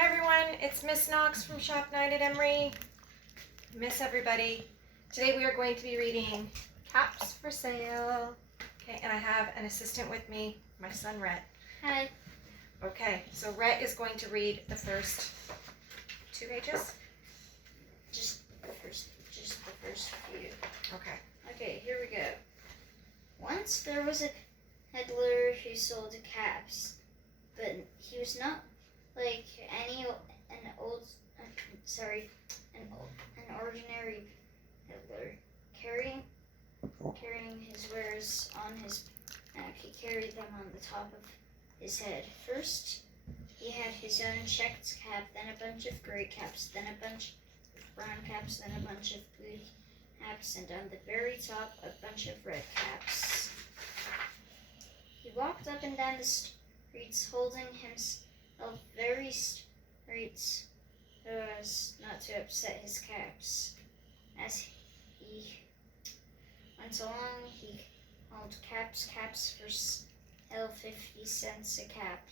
Hi everyone, it's Miss Knox from Shop Night at Emery. Miss everybody. Today we are going to be reading Caps for Sale. Okay, and I have an assistant with me, my son Rhett. Hi. Okay, so Rhett is going to read the first 2 pages. Just the first few. Okay. Okay, here we go. Once there was a peddler who sold caps, but he was not like an ordinary peddler. Carrying his wares on his back, he carried them on the top of his head. First, he had his own checked cap, then a bunch of gray caps, then a bunch of brown caps, then a bunch of blue caps, and on the very top, a bunch of red caps. He walked up and down the streets, holding himself very straight so as not to upset his caps. As he went along, he called caps for sale, 50 cents a cap.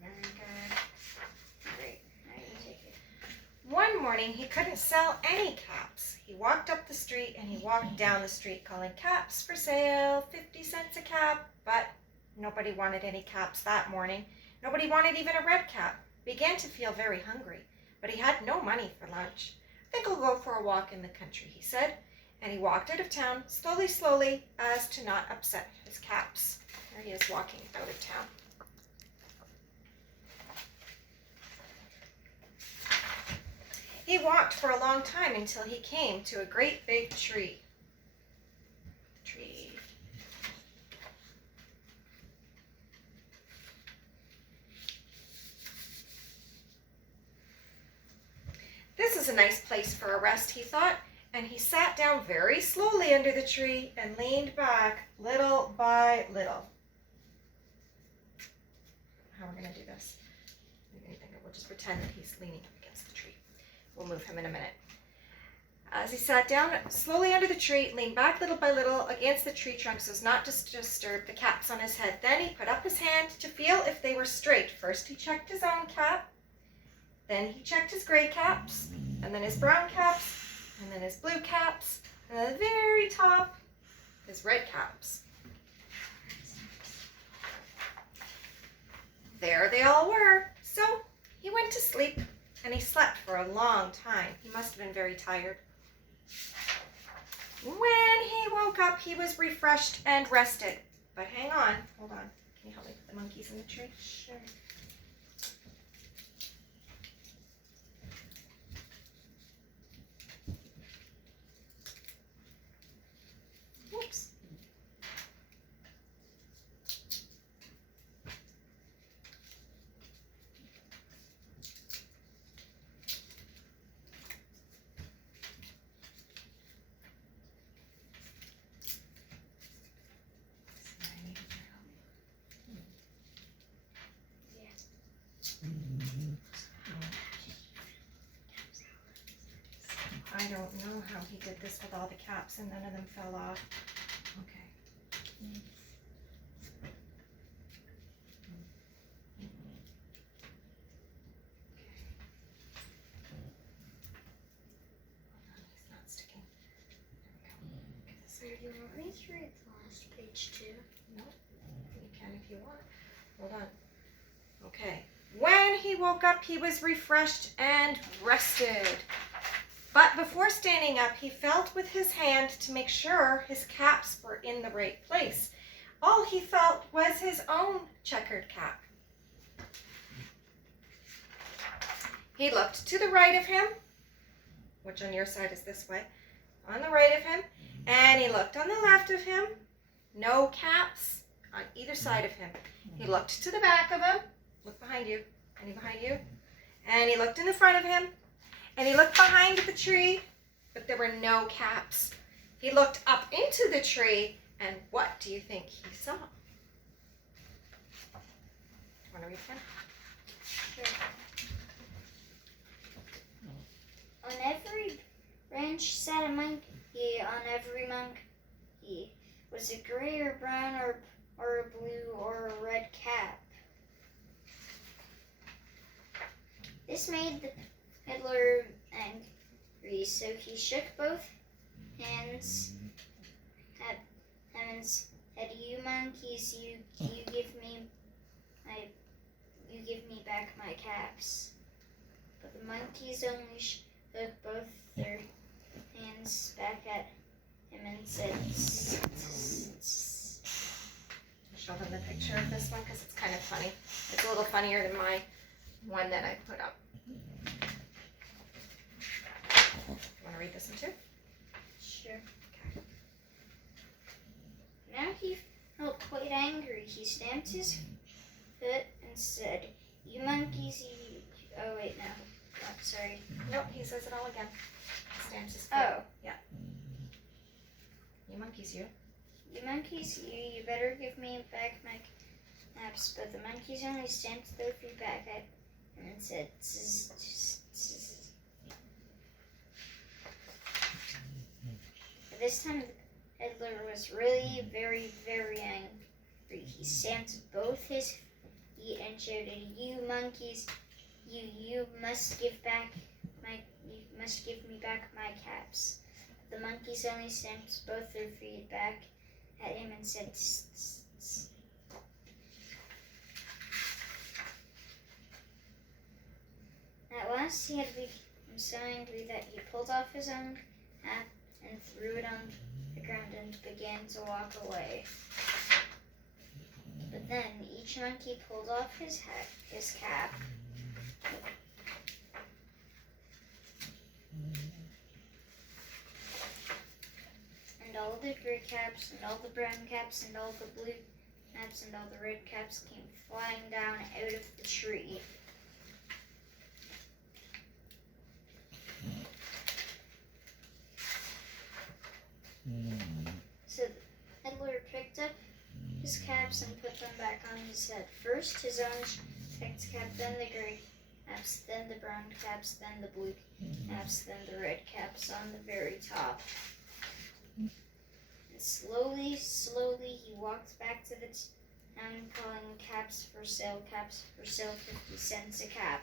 Very good. Great, now you take it. One morning he couldn't sell any caps. He walked up the street and he walked down the street calling caps for sale, 50 cents a cap. But nobody wanted any caps that morning. Nobody wanted even a red cap. He began to feel very hungry, but he had no money for lunch. I think I'll go for a walk in the country, he said, and he walked out of town slowly as to not upset his caps. There he is walking out of town. He walked for a long time until he came to a great big tree. This is a nice place for a rest, he thought, and he sat down very slowly under the tree and leaned back little by little. How are we going to do this? We'll just pretend that he's leaning up against the tree. We'll move him in a minute. As he sat down slowly under the tree, leaned back little by little against the tree trunk so as not to disturb the caps on his head. Then he put up his hand to feel if they were straight. First he checked his own cap, then he checked his gray caps, and then his brown caps, and then his blue caps, and at the very top, his red caps. There they all were. So he went to sleep, and he slept for a long time. He must have been very tired. When he woke up, he was refreshed and rested. But hang on, hold on. Can you help me put the monkeys in the tree? Sure. Whoops. I don't know how he did this with all the caps and none of them fell off. Okay. He's not sticking. There we go. Get this So you want me to read the last page too? No, you can if you want. Hold on. Okay. When he woke up, he was refreshed and rested. But before standing up, he felt with his hand to make sure his caps were in the right place. All he felt was his own checkered cap. He looked to the right of him, which on your side is this way, on the right of him, and he looked on the left of him. No caps on either side of him. He looked to the back of him. Look behind you. Any behind you? And he looked in the front of him. And he looked behind the tree, but there were no caps. He looked up into the tree, and what do you think he saw? Want to read again? Sure. On every branch sat a monkey. On every monkey was a gray or brown or a blue or a red cap. This made the peddler angry, so he shook both hands at him and said, "You monkeys, you give me back my caps." But the monkeys only shook both their hands back at him and said, Show them the picture of this one because it's kind of funny. It's a little funnier than my one that I put up. Want to read this one too? "Sure." Now he felt quite angry. He stamped his foot and said, "You monkeys, you..." Oh, wait, no. Oh, sorry. Nope, he says it all again. Stamps his foot. Oh. Yeah. You monkeys, you. "You monkeys, you better give me back my caps." But the monkeys only stamped their feet back at him and said, "Tss, tss, tss." But this time the peddler was really very, very angry. He stamped both his feet and shouted, "You monkeys, you must give me back my caps." The monkeys only stamped both their feet back at him and said, "Tss, tss, tss." At last he had become so angry that he pulled off his own hat and threw it on the ground and began to walk away. But then each monkey pulled off his cap, and all the gray caps, and all the brown caps, and all the blue caps, and all the red caps came flying down out of the tree. So the peddler picked up his caps and put them back on his head. First his own checked cap, then the gray caps, then the brown caps, then the blue caps, then the red caps on the very top. And slowly he walked back to the town calling, "Caps for sale, 50 cents a cap."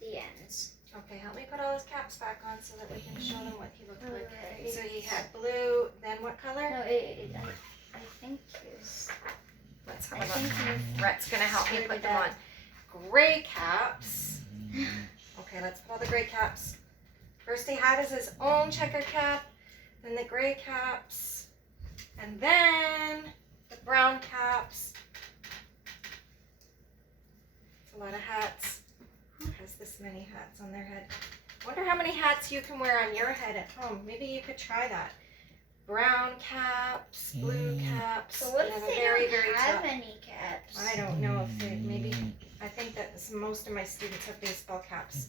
The end. Okay, help me put all his caps back on so that we can show them what he looked like. Alright. So he had blue, then what color? No, I think it was... Let's I have a think look. you Rhett's going to help me sorted put them out. on. Gray caps. Okay, let's put all the gray caps. First he had his own checker cap, then the gray caps, and then the brown caps. It's a lot of hats. Who has this many hats on their head? Wonder how many hats you can wear on your head at home. Maybe you could try that. Brown caps, blue caps, So what and if then they a very, don't very have top. any caps? I don't know if they, maybe, I think that most of my students have baseball caps.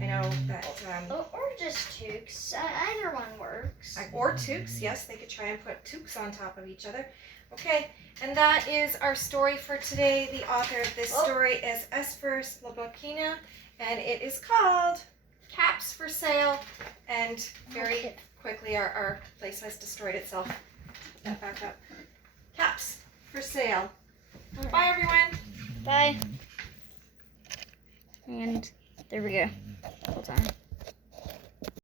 I know that, Or just toques. Either one works. or toques, yes, they could try and put toques on top of each other. Okay, and that is our story for today. The author of this story is Esphyr Slobodkina, and it is called Caps for Sale. And very quickly, our place has destroyed itself. Put that back up. Caps for sale. Bye, everyone. Bye. And there we go. Hold on.